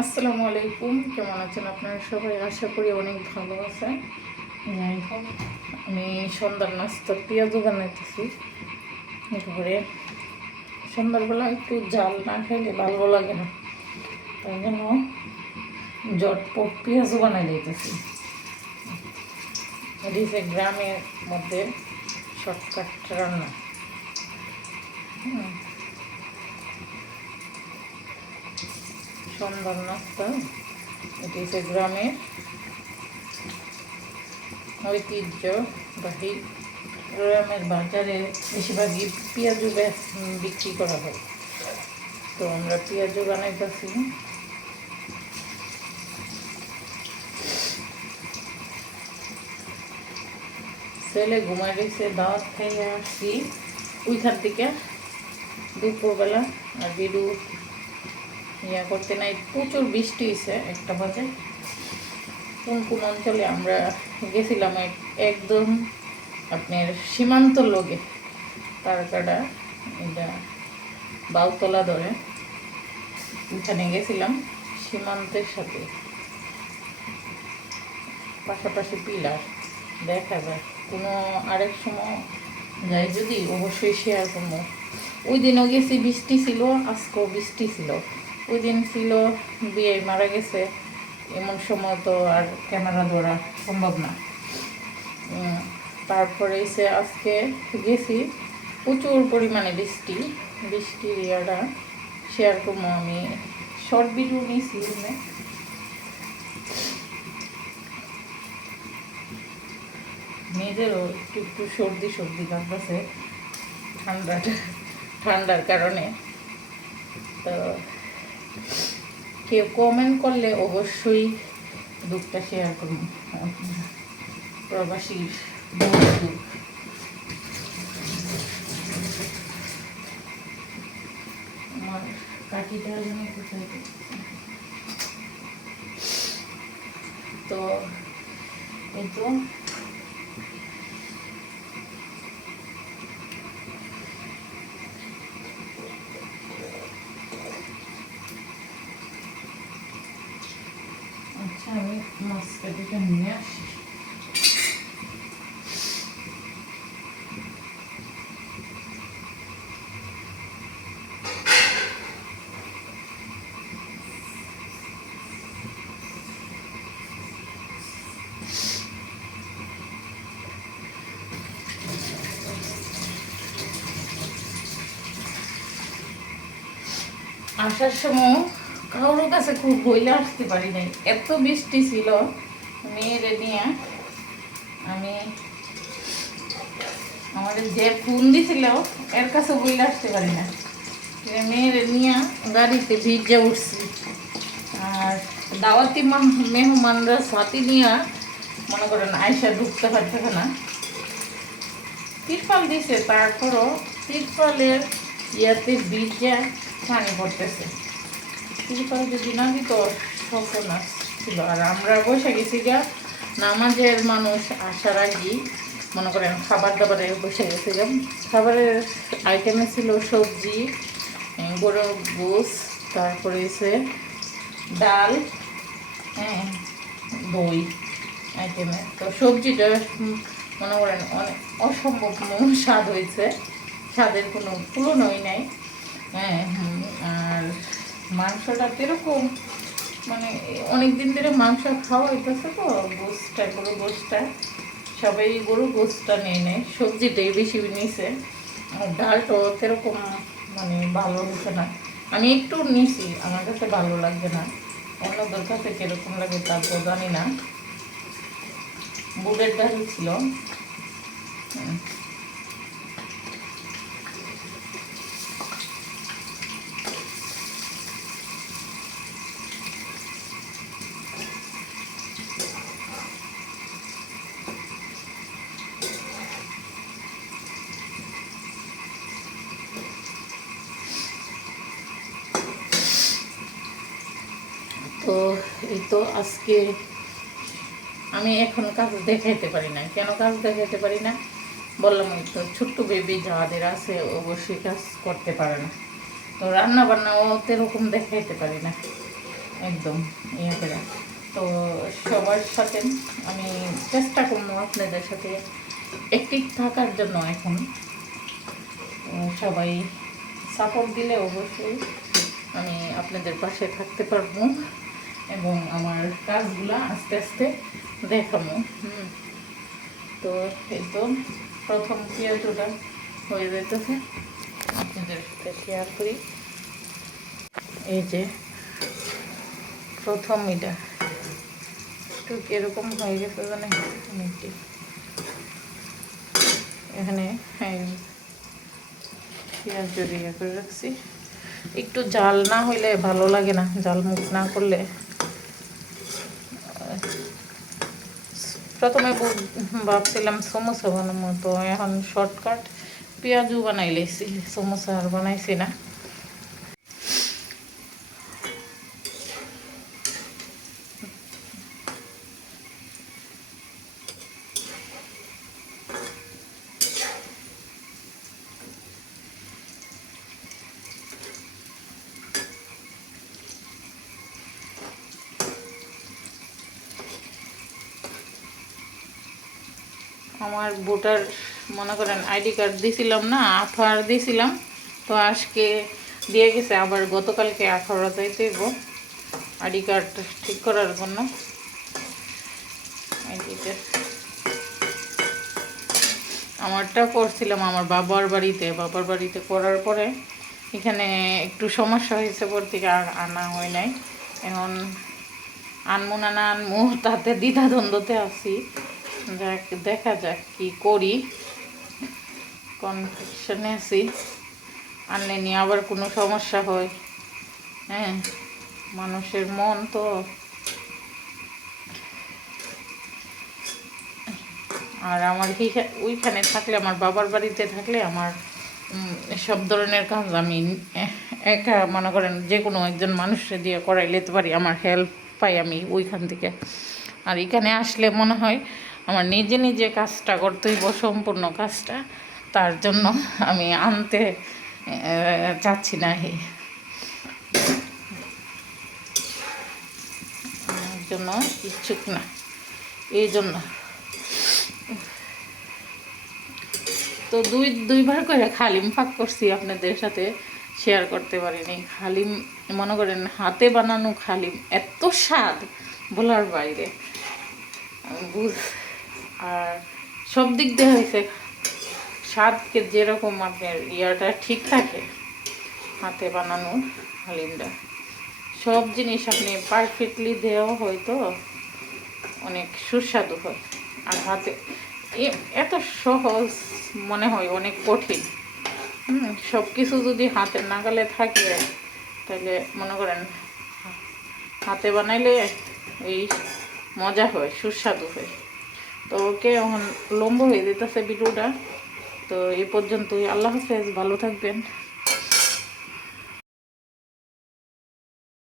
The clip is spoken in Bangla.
আসসালামু আলাইকুম, কেমন আছেন আপনারা সবাই? আশা করি অনেক ভালো আছেন। আমি সন্ধ্যার নাস্তা পেঁয়াজু বানাইতেছি ঘরে। সন্ধ্যাবেলা একটু জাল না খাইলে ভালো লাগে না, তাই জন্য ঝটপট পেঁয়াজু বানাই দিতেছি। এদিকে গ্রামের মধ্যে শর্টকাট রান্না। সন্ধ্যার নাস্তা এটি হচ্ছে গ্রামের ঐতিহ্যবাহী। গ্রামের বাজারে বেশিরভাগই পেঁয়াজু বিক্রি করা হয়, তো আমরা পেঁয়াজু বানাইতেছি। ছেলে ঘুমাই গেছে, দাওয়াত খাইয়ে আসছি ওইখান থেকে দুপুরবেলা। আর বিডু ইয়া করতে নাই, প্রচুর বৃষ্টি হয়েছে 1টা বাজে। কোন কোন অঞ্চলে আমরা গেছিলাম একদম আপনার সীমান্ত লোকে তারকাটা, এটা বাউতলা ধরে ওখানে গেছিলাম। সীমান্তের সাথে পাশাপাশি পিলার দেখা যায়। কোনো আরেক সময় যাই যদি অবশ্যই শেয়ার করবো। ওই দিনও গেছি, বৃষ্টি ছিল, আজকেও বৃষ্টি ছিল। ওই দিন ছিল বিয়ে মারা গেছে, এমন সময় তো আর ক্যামেরা ধরা সম্ভব না। তারপরে এসে আজকে গেছি, প্রচুর পরিমাণে বৃষ্টির ইয়াটা শেয়ার করবো। আমি শর্ট ভিডিও নিয়েছি। মেয়েদেরও একটু একটু সর্দি লাগতেছে ঠান্ডার কারণে। তো কেউ কমেন্ট করলে অবশ্যই দুঃখটা শেয়ার করুন, প্রবাসীর দুঃখ। আমার কাকিটা যেন কোথায়, তো এই তো আচ্ছা, আমি মাছটা দুটো নিয়ে আসি। আসার সময় কারোর কাছে খুব বইলে আসতে পারি নাই, এত বৃষ্টি ছিল। মেয়েরে নিয়ে আমি আমাদের যে ফোন দিছিল এর কাছে বইলে আসতে পারি না। মেয়েরে নিয়ে গাড়িতে ভিজে উঠছি। আর দাওয়াতি মেহমানরা সাথে নিয়ে মনে করেন আয়সা ঢুকতে পারতেছে না। তিরপাল দিছে, তারপরও তিরপালের ইয়াতে ভিজে পানি পড়তেছে। তিরপাল যদি না দিত সর্বনাশ ছিল। আর আমরা বসে গেছি গা নামাজের মানুষ আসার আগেই, মনে করেন খাবার দাবারে বসে গেছি গা। খাবারের আইটেমে ছিল সবজি, গরুর গোস, তারপরে এসে ডাল, হ্যাঁ, দই আইটেমে। তো সবজিটা মনে করেন অনেক অসম্ভব স্বাদ হয়েছে, স্বাদের কোনো তুলনাই নাই। হ্যাঁ, আর মাংসটা কীরকম, মানে অনেক দিন ধরে মাংস খাওয়া হইতেছে, তো গোসটা গরু গোসটা সবাই গরু গোসটা নিয়ে নেয়, সবজিটাই বেশি নিয়েছে। আর ডালটাও কীরকম মানে ভালো হয়েছে না। আমি একটু নিয়েছি, আমার কাছে ভালো লাগবে না, অন্যদের কাছে কীরকম লাগে তা তো জানি না। বুটের ডাল ছিল। তো এই তো আজকে আমি এখন কাজ দেখাইতে পারি না। কেন কাজ দেখাইতে পারি না বললাম, ওই তো ছোট্ট বেবি যাদের আছে অবশ্যই কাজ করতে পারে না, তো রান্না বান্নাও এরকম দেখাইতে পারি না। একদম ইয়ে করে। তো সবার সাথে আমি চেষ্টা করবো আপনাদের সাথে অ্যাক্টিভ থাকার জন্য। এখন সবাই সাপোর্ট দিলে অবশ্যই আমি আপনাদের পাশে থাকতে পারবো এবং আমার কাজগুলা আস্তে আস্তে দেখাবো। তো এই তো প্রথম পেঁয়াজটা হয়ে যেতেছে, আপনাদের সাথে শেয়ার করি। এই যে প্রথম এটা একটু কীরকম হয়ে গেছে জানে অনেকটি। এখানে পেঁয়াজ যদি ইয়ে করে রাখছি, একটু জাল না হইলে ভালো লাগে না, জাল মুখ না করলে। প্রথমে ভাবছিলাম সমোসা বানাবো, তো এখন শর্টকাট পেঁয়াজও বানাই লেছি, সমোসা আর বানাইছি না। আমার ভোটার মনে করেন আইডি কার্ড দিয়েছিলাম না, আঠার দিয়েছিলাম, তো আজকে দিয়ে গেছে, আবার গতকালকে 18 যাইতে হইব আইডি কার্ড ঠিক করার জন্য। আইডিটা আমারটা করছিলাম আমার বাবার বাড়িতে করার পরে এখানে একটু সমস্যা হয়েছে, পর থেকে আর আনা হয় নাই। এখন আনমু না না আনমু তাতে দ্বিধাদ্বন্দ্বতে আছি, যাক দেখা যাক কি করি, কনফিউশনে আছি। আনলে নিয়ে আবার কোনো সমস্যা হয়, হ্যাঁ মানুষের মন তো। আর আমার ওইখানে থাকলে, আমার বাবার বাড়িতে থাকলে আমার সব ধরনের কাজ আমি একা মনে করেন যে কোনো একজন মানুষকে দিয়ে করাই নিতে পারি, আমার হেল্প পাই আমি ওইখান থেকে। আর এখানে আসলে মনে হয় আমার নিজে নিজে কাজটা করতে হইব, সম্পূর্ণ কাজটা। তার জন্য আমি আনতে চাচ্ছি না, আমার জন্য ইচ্ছুক না, এই জন্য। তো দুইবার করে হালিম পাক করছি, আপনাদের সাথে শেয়ার করতে পারিনি। হালিম মনে করেন হাতে বানানো হালিম এত স্বাদ বলার বাইরে। আর সব দিক দিয়ে হয়েছে, স্বাদকে যেরকম আপনার ইয়াটা ঠিক থাকে হাতে বানানো হালিমটা, সব জিনিস আপনি পারফেক্টলি দেওয়া হয় তো অনেক সুস্বাদু হয়। আর হাতে এত সহজ মনে হয় অনেক কঠিন। সব কিছু যদি হাতের নাগালে থাকে তাহলে মনে করেন হাতে বানাইলে এই মজা হয়, সুস্বাদু হয়। তো ওকে এখন লম্বা হয়ে যেতেছে ভিডিওটা, তো এই পর্যন্তই। আল্লাহ হাফেজ, ভালো থাকবেন।